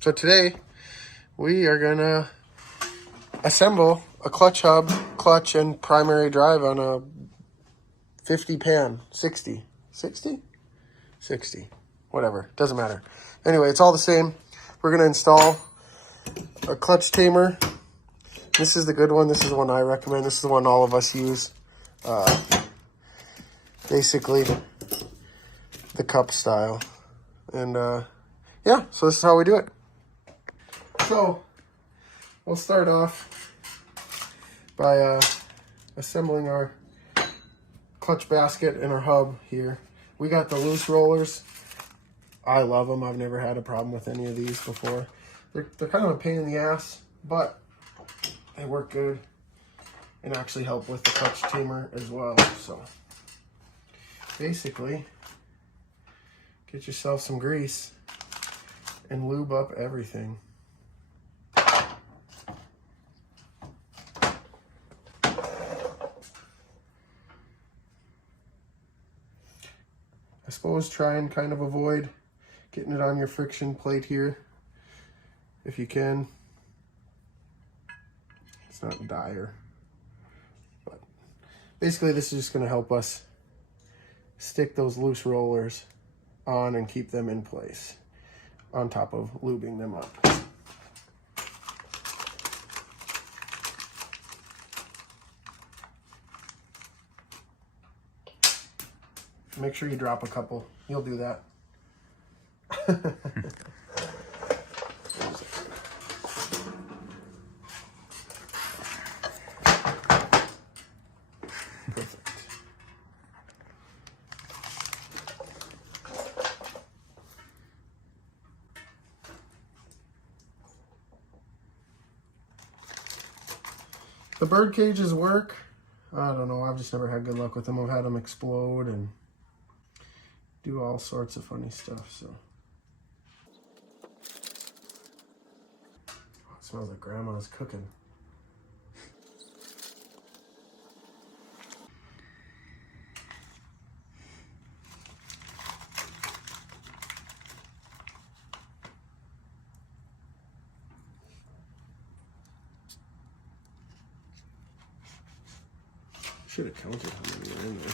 So today we are gonna assemble a clutch hub, clutch, and primary drive on a 50 pan, 60, whatever, doesn't matter. Anyway, it's all the same. We're gonna install a clutch tamer. This is the good one. This is the one I recommend. This is the one all of us use. Basically the cup style. And yeah, so this is how we do it. So we'll start off by assembling our clutch basket and our hub here. We got the loose rollers. I love them. I've never had a problem with any of these before. They're kind of a pain in the ass, but they work good and actually help with the clutch tamer as well. So basically, get yourself some grease and lube up everything. I suppose try and kind of avoid getting it on your friction plate here if you can. It's not dire, but basically this is just going to help us stick those loose rollers on and keep them in place on top of lubing them up. Make sure you drop a couple. You'll do that. Perfect. The bird cages work. I don't know. I've just never had good luck with them. I've had them explode and do all sorts of funny stuff. So oh, it smells like grandma's cooking. Should have counted how many are in there.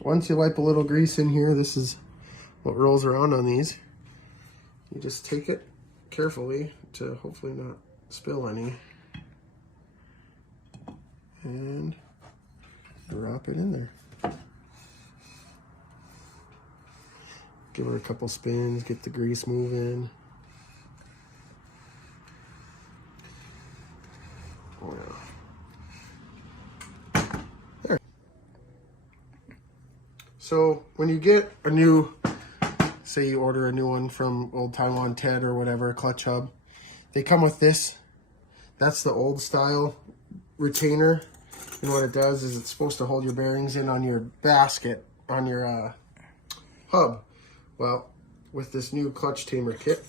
Once you wipe a little grease in here, this is what rolls around on these. You just take it carefully to hopefully not spill any. And drop it in there. Give her a couple spins, get the grease moving. Oh yeah. There. So when you get a new, say you order a new one from Old Taiwan Ted or whatever, clutch hub, they come with this. That's the old style retainer. And what it does is it's supposed to hold your bearings in on your basket, on your hub. Well, with this new clutch tamer kit,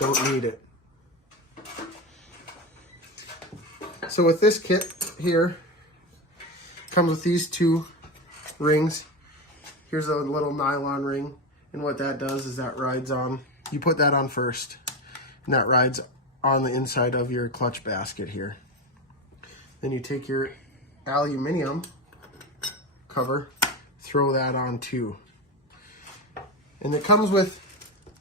don't need it. So with this kit here, comes with these two rings. Here's a little nylon ring, and what that does is that rides on, you put that on first, and that rides on the inside of your clutch basket here. Then you take your aluminum cover, throw that on too. And it comes with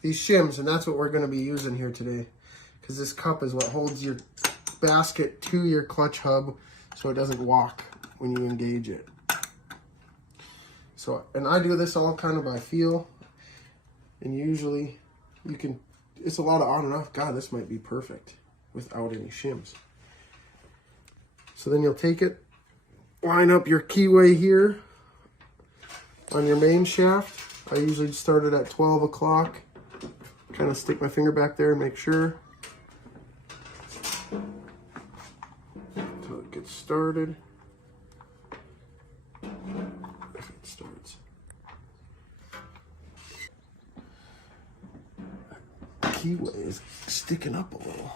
these shims, and that's what we're going to be using here today, because this cup is what holds your basket to your clutch hub so it doesn't walk when you engage it. So, and I do this all kind of by feel, and usually you can, it's a lot of on and off. God, this might be perfect without any shims. So then you'll take it, line up your keyway here on your main shaft. I usually start it at 12 o'clock. Kind of stick my finger back there and make sure until it gets started. If it starts. Keyway is sticking up a little.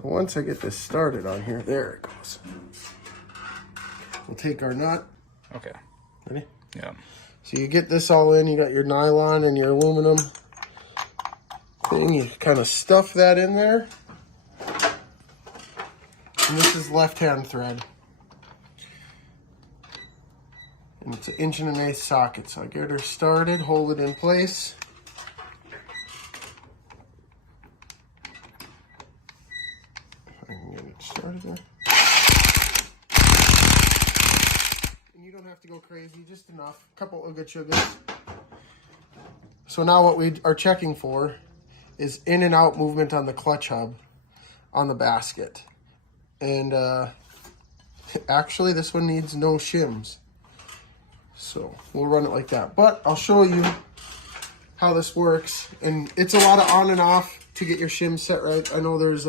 So once I get this started on here, there it goes. We'll take our nut. Okay. Ready? Yeah. So you get this all in, you got your nylon and your aluminum thing, you kind of stuff that in there. And this is left-hand thread. And it's an 1.1/8" socket. So I get her started, hold it in place. If I can get it started there. And you don't have to go crazy, just enough. A couple of good sugars. So now what we are checking for is in and out movement on the clutch hub on the basket. And actually this one needs no shims. So we'll run it like that. But I'll show you how this works. And it's a lot of on and off to get your shims set right. I know there's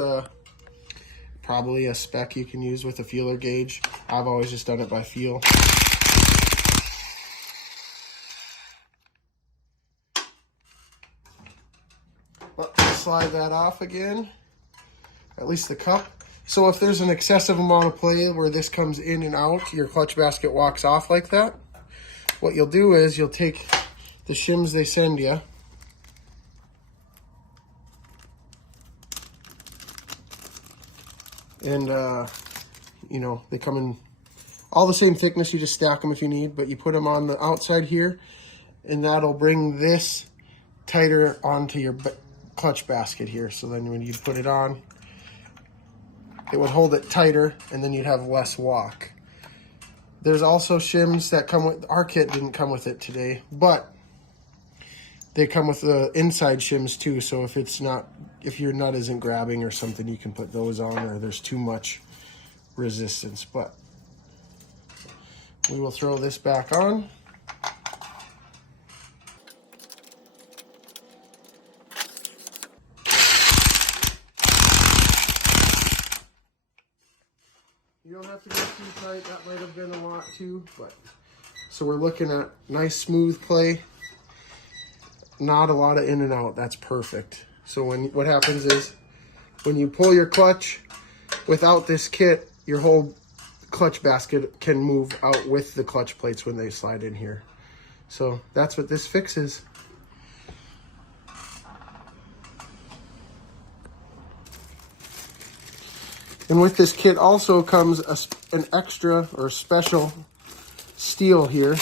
probably a spec you can use with a feeler gauge. I've always just done it by feel. Let's slide that off again. At least the cup. So if there's an excessive amount of play where this comes in and out, your clutch basket walks off like that. What you'll do is you'll take the shims they send you, and you know, they come in all the same thickness. You just stack them if you need, but you put them on the outside here, and that'll bring this tighter onto your clutch basket here. So then when you put it on, it would hold it tighter, and then you'd have less walk. There's also shims that come with, our kit didn't come with it today, but they come with the inside shims too. So if it's not, if your nut isn't grabbing or something, you can put those on, or there's too much resistance. But we will throw this back on. You don't have to go too tight. That might have been a lot too, but so we're looking at nice smooth play, not a lot of in and out. That's perfect. So what happens is when you pull your clutch without this kit, your whole clutch basket can move out with the clutch plates when they slide in here. So that's what this fixes. And with this kit also comes an extra or special steel here.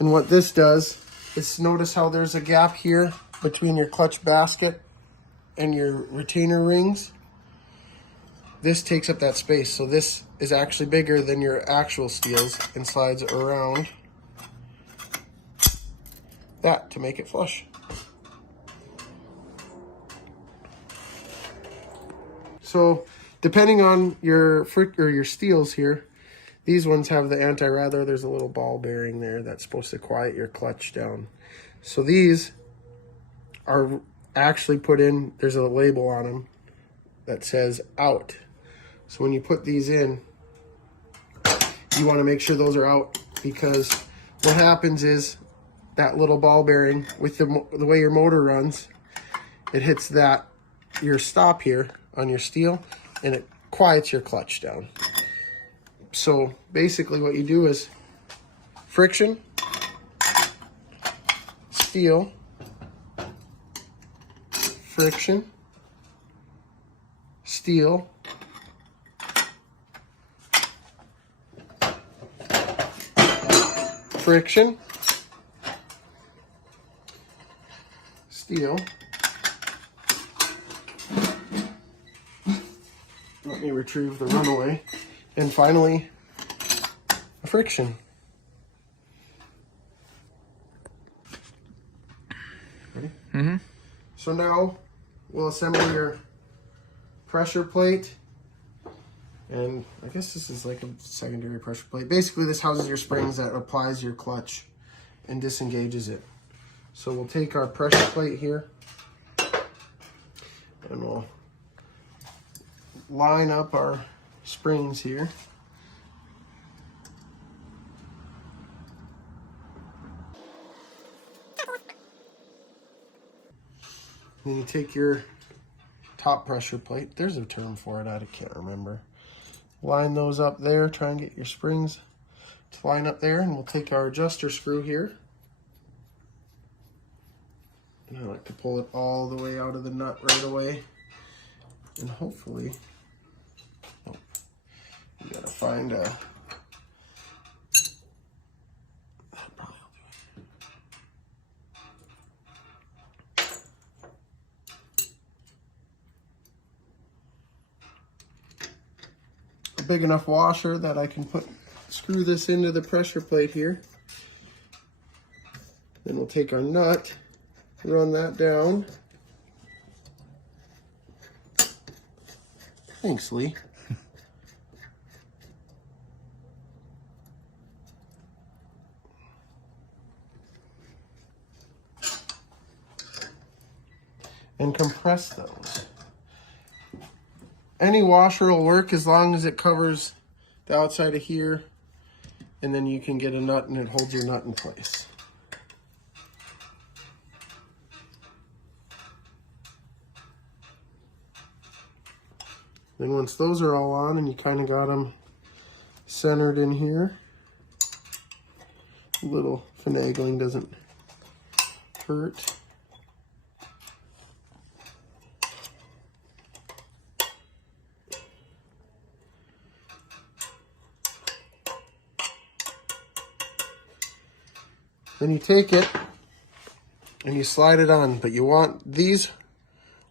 And what this does is, notice how there's a gap here between your clutch basket and your retainer rings. This takes up that space. So this is actually bigger than your actual steels and slides around that to make it flush. So depending on your steels here, these ones have the anti-rather. There's a little ball bearing there that's supposed to quiet your clutch down. So these are actually put in, there's a label on them that says out. So when you put these in, you want to make sure those are out, because what happens is that little ball bearing, with the way your motor runs, it hits that, your stop here on your steel, and it quiets your clutch down. So basically what you do is friction, steel, friction, steel, friction, steel. Let me retrieve the runaway. And finally, a friction. Ready? Mm-hmm. So now we'll assemble your pressure plate. And I guess this is like a secondary pressure plate. Basically, this houses your springs that applies your clutch and disengages it. So we'll take our pressure plate here and we'll line up our springs here. Then you take your top pressure plate. There's a term for it, I can't remember. Line those up there, try and get your springs to line up there, and we'll take our adjuster screw here. And I like to pull it all the way out of the nut right away. And hopefully, oh, you gotta find a, that probably will do it. A big enough washer that I can screw this into the pressure plate here. Then we'll take our nut, run that down. Thanks, Lee. And compress those. Any washer will work as long as it covers the outside of here, and then you can get a nut and it holds your nut in place. Then once those are all on and you kind of got them centered in here, a little finagling doesn't hurt. Then you take it and you slide it on, but you want these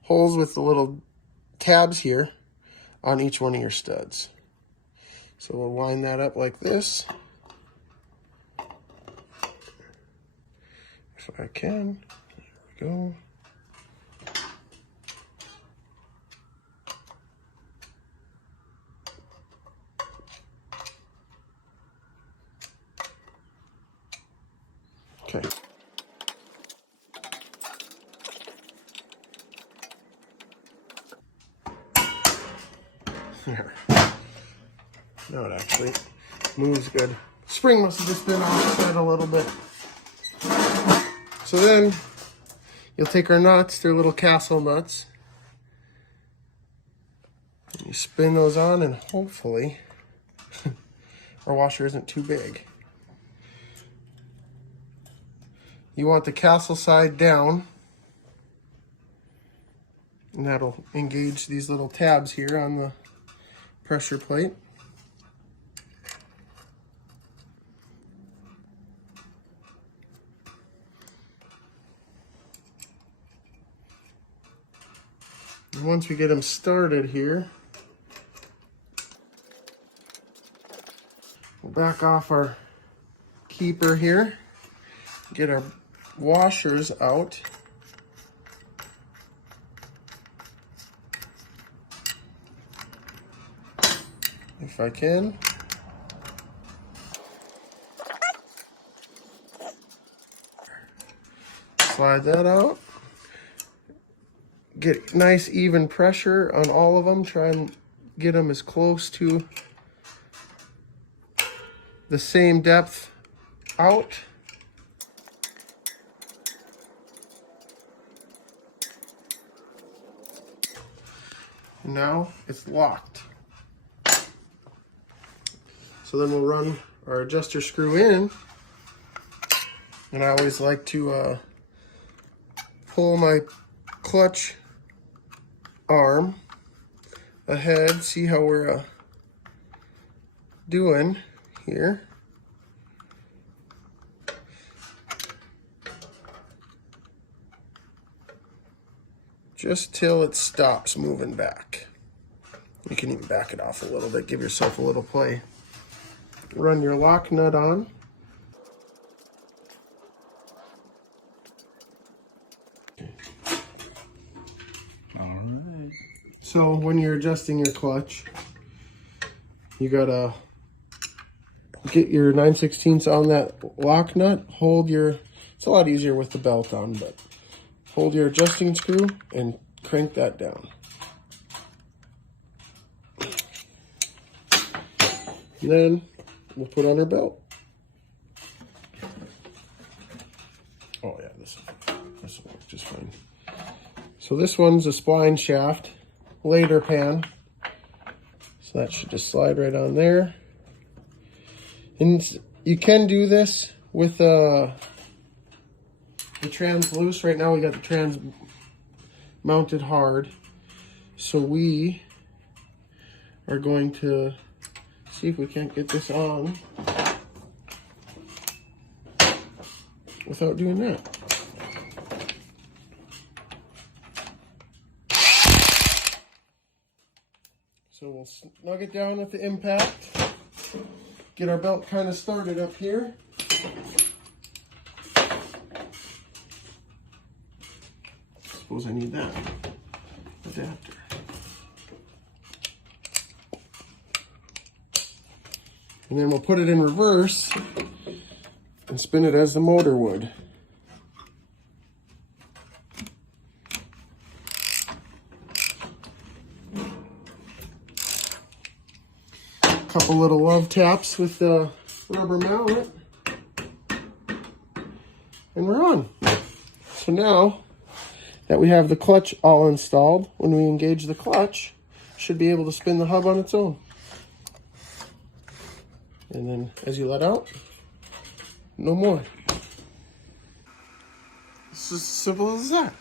holes with the little tabs here on each one of your studs. So we'll line that up like this. If I can, there we go. Okay. There. Now it actually moves good. Spring must have just been offset a little bit. So then you'll take our nuts, they're little castle nuts. And you spin those on and hopefully our washer isn't too big. You want the castle side down, and that'll engage these little tabs here on the pressure plate. And once we get them started here, we'll back off our keeper here, get our washers out. If I can. Slide that out. Get nice even pressure on all of them. Try and get them as close to the same depth out. Now it's locked. So then we'll run our adjuster screw in, and I always like to pull my clutch arm ahead, see how we're doing here. Just till it stops moving back. You can even back it off a little bit, give yourself a little play. Run your lock nut on. All right. So when you're adjusting your clutch, you gotta get your 9/16 on that lock nut. Hold your, it's a lot easier with the belt on, but hold your adjusting screw and crank that down. And then we'll put on our belt. Oh yeah, this will work just fine. So this one's a spline shaft. later pan. So that should just slide right on there. And you can do this with the trans loose. Right now we got the trans mounted hard. So we are going to see if we can't get this on without doing that. So we'll snug it down with the impact. Get our belt kind of started up here. Suppose I need that adapter. And then we'll put it in reverse and spin it as the motor would. Couple little love taps with the rubber mallet, and we're on. So now that we have the clutch all installed, when we engage the clutch, should be able to spin the hub on its own. And then as you let out, no more. It's as simple as that.